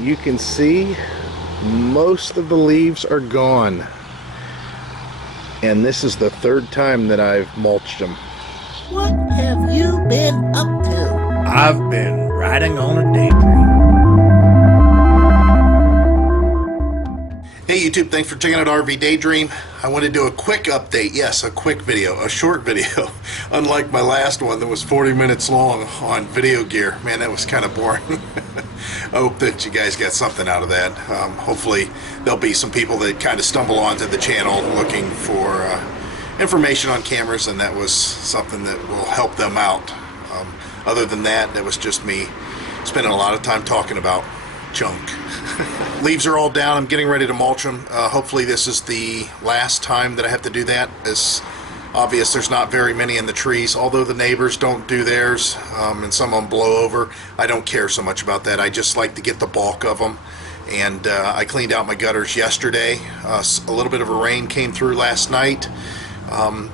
you can see most of the leaves are gone. And this is the third time that I've mulched them. What have you been up to? I've been riding on a daydream. Hey YouTube, thanks for checking out RV Daydream. I want to do a quick update. Yes, a quick video, a short video. Unlike my last one that was 40 minutes long on video gear. Man, that was kind of boring. I hope that you guys got something out of that. Hopefully there'll be some people that kind of stumble onto the channel looking for information on cameras, and that was something that will help them out. Other than that, it was just me spending a lot of time talking about junk. Leaves are all down. I'm getting ready to mulch them. Hopefully this is the last time that I have to do that. It's obvious there's not very many in the trees, although the neighbors don't do theirs, and some of them blow over. I don't care so much about that. I just like to get the bulk of them. And I cleaned out my gutters yesterday. A little bit of a rain came through last night.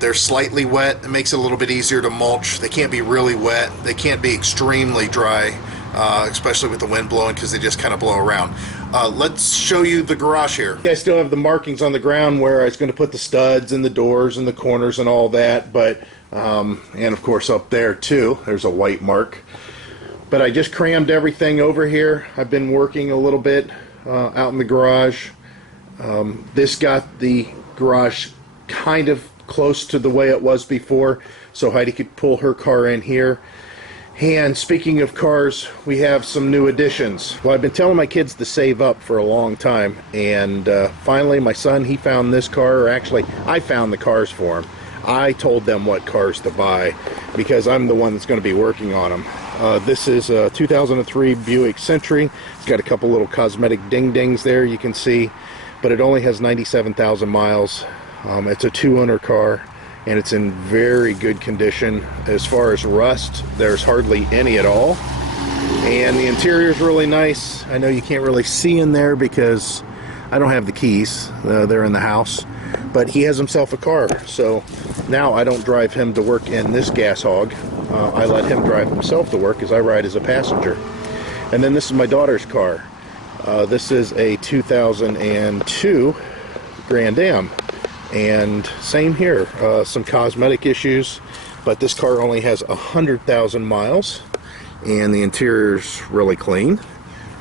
They're slightly wet. It makes it a little bit easier to mulch. They can't be really wet. They can't be extremely dry. Especially with the wind blowing, because they just kind of blow around. Let's show you the garage here. I still have the markings on the ground where I was going to put the studs and the doors and the corners and all that, but and of course up there too there's a white mark. But I just crammed everything over here. I've been working a little bit out in the garage. This got the garage kind of close to the way it was before, so Heidi could pull her car in here. And speaking of cars, we have some new additions. Well, I've been telling my kids to save up for a long time, and finally my son, he found this car, or actually I found the cars for him. I told them what cars to buy because I'm the one that's going to be working on them. This is a 2003 Buick Century. It's got a couple little cosmetic ding-dings there you can see, but it only has 97,000 miles. It's a two-owner car, and it's in very good condition. As far as rust, there's hardly any at all, and the interior is really nice. I know you can't really see in there because I don't have the keys. They're in the house, but he has himself a car, so now I don't drive him to work in this gas hog. I let him drive himself to work as I ride as a passenger. And then this is my daughter's car. This is a 2002 Grand Am. And same here, some cosmetic issues, but this car only has 100,000 miles, and the interior's really clean.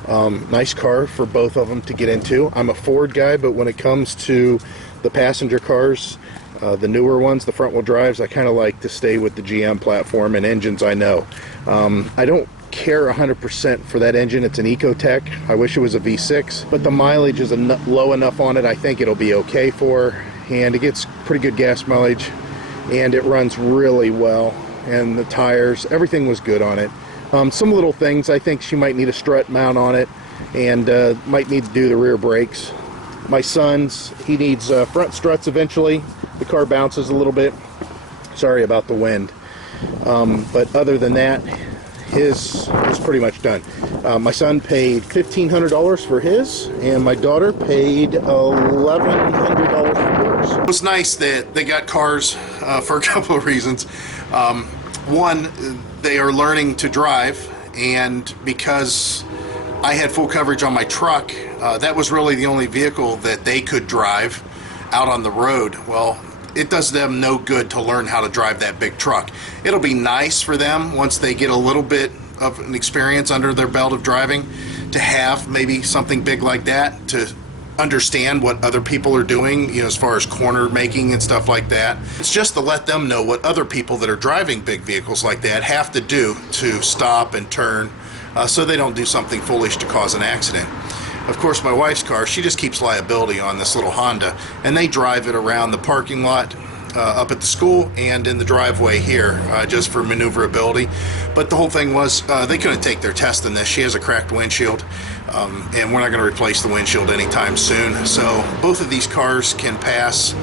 Nice car for both of them to get into. I'm a Ford guy, but when it comes to the passenger cars, the newer ones, the front-wheel drives, I kind of like to stay with the GM platform and engines I know. I don't care 100% for that engine. It's an Ecotec. I wish it was a V6, but the mileage is low enough on it. I think it'll be okay for her. And it gets pretty good gas mileage, and it runs really well, and the tires, everything was good on it. Some little things, I think she might need a strut mount on it, and might need to do the rear brakes. My son's, he needs front struts eventually. The car bounces a little bit. Sorry about the wind. But other than that, his is pretty much done. My son paid $1,500 for his, and my daughter paid $1,100 for hers. It was nice that they got cars for a couple of reasons. One, they are learning to drive, and because I had full coverage on my truck, that was really the only vehicle that they could drive out on the road. Well, it does them no good to learn how to drive that big truck. It'll be nice for them once they get a little bit of an experience under their belt of driving to have maybe something big like that, to understand what other people are doing, you know, as far as corner making and stuff like that. It's just to let them know what other people that are driving big vehicles like that have to do to stop and turn, so they don't do something foolish to cause an accident. Of course, my wife's car, she just keeps liability on this little Honda, and they drive it around the parking lot up at the school and in the driveway here, just for maneuverability. But the whole thing was, they couldn't take their test in this. She has a cracked windshield, and we're not going to replace the windshield anytime soon. So both of these cars can pass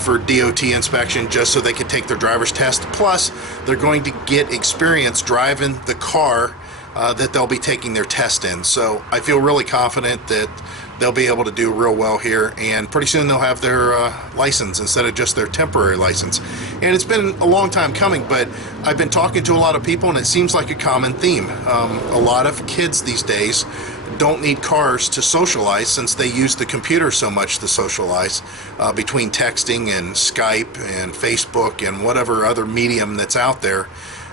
for DOT inspection just so they can take their driver's test. Plus, they're going to get experience driving the car that they'll be taking their test in. So I feel really confident that they'll be able to do real well here, and pretty soon they'll have their license instead of just their temporary license. And it's been a long time coming, but I've been talking to a lot of people, and it seems like a common theme. A lot of kids these days don't need cars to socialize, since they use the computer so much to socialize, between texting and Skype and Facebook and whatever other medium that's out there,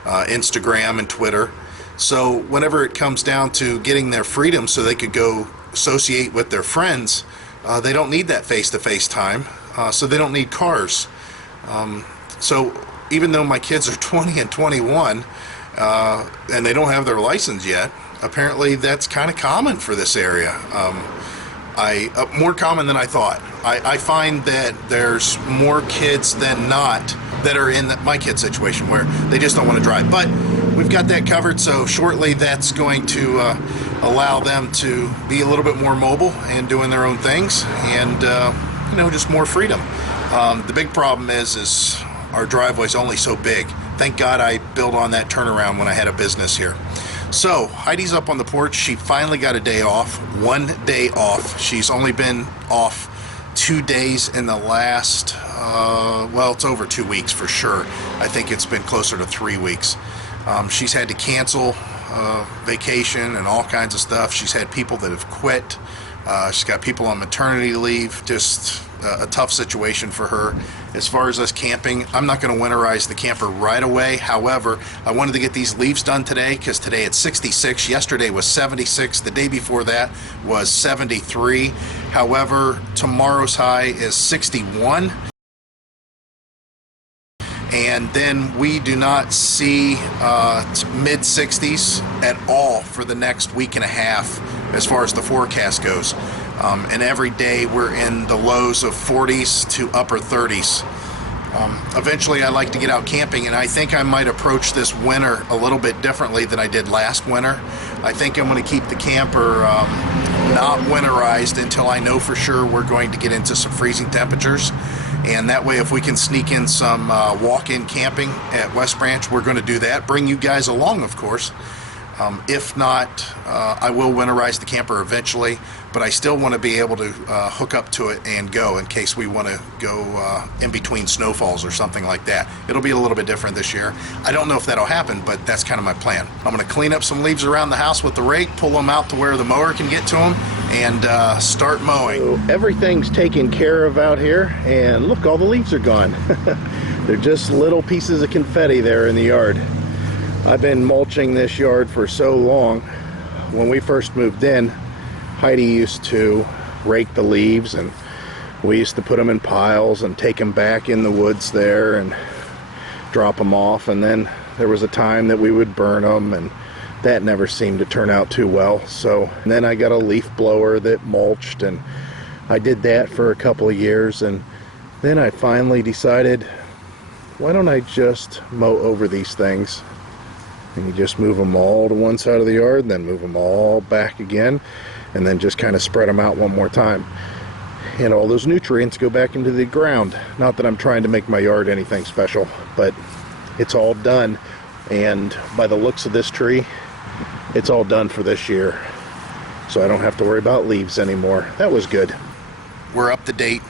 Instagram and Twitter. So whenever it comes down to getting their freedom so they could go associate with their friends, they don't need that face-to-face time, so they don't need cars. So even though my kids are 20 and 21 and they don't have their license yet, apparently that's kind of common for this area. More common than I thought. I find that there's more kids than not that are in my kid situation where they just don't want to drive. But we've got that covered, so shortly that's going to allow them to be a little bit more mobile and doing their own things, and just more freedom. The big problem is our driveway's only so big. Thank God I built on that turnaround when I had a business here. So Heidi's up on the porch. She finally got a day off, 1 day off. She's only been off 2 days in the last, it's over 2 weeks for sure. I think it's been closer to 3 weeks. She's had to cancel vacation and all kinds of stuff. She's had people that have quit. She's got people on maternity leave. Just a tough situation for her. As far as us camping, I'm not going to winterize the camper right away. However, I wanted to get these leaves done today because today it's 66. Yesterday was 76. The day before that was 73. However, tomorrow's high is 61. And then we do not see mid 60s at all for the next week and a half as far as the forecast goes. And every day we're in the lows of 40s to upper 30s. Eventually I like to get out camping, and I think I might approach this winter a little bit differently than I did last winter. I think I'm going to keep the camper not winterized until I know for sure we're going to get into some freezing temperatures. And that way, if we can sneak in some walk-in camping at West Branch, we're going to do that. Bring you guys along, of course. If not, I will winterize the camper eventually, but I still want to be able to hook up to it and go in case we want to go in between snowfalls or something like that. It'll be a little bit different this year. I don't know if that'll happen, but that's kind of my plan. I'm going to clean up some leaves around the house with the rake, pull them out to where the mower can get to them, and start mowing. So everything's taken care of out here, and look, all the leaves are gone. They're just little pieces of confetti there in the yard. I've been mulching this yard for so long. When we first moved in, Heidi used to rake the leaves, and we used to put them in piles and take them back in the woods there and drop them off. And then there was a time that we would burn them, and that never seemed to turn out too well. So and then I got a leaf blower that mulched, and I did that for a couple of years, and then I finally decided, why don't I just mow over these things? And you just move them all to one side of the yard, and then move them all back again, and then just kind of spread them out one more time. And all those nutrients go back into the ground. Not that I'm trying to make my yard anything special, but it's all done. And by the looks of this tree, it's all done for this year. So I don't have to worry about leaves anymore. That was good. We're up to date.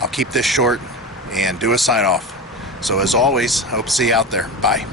I'll keep this short and do a sign off. So as always, hope to see you out there. Bye.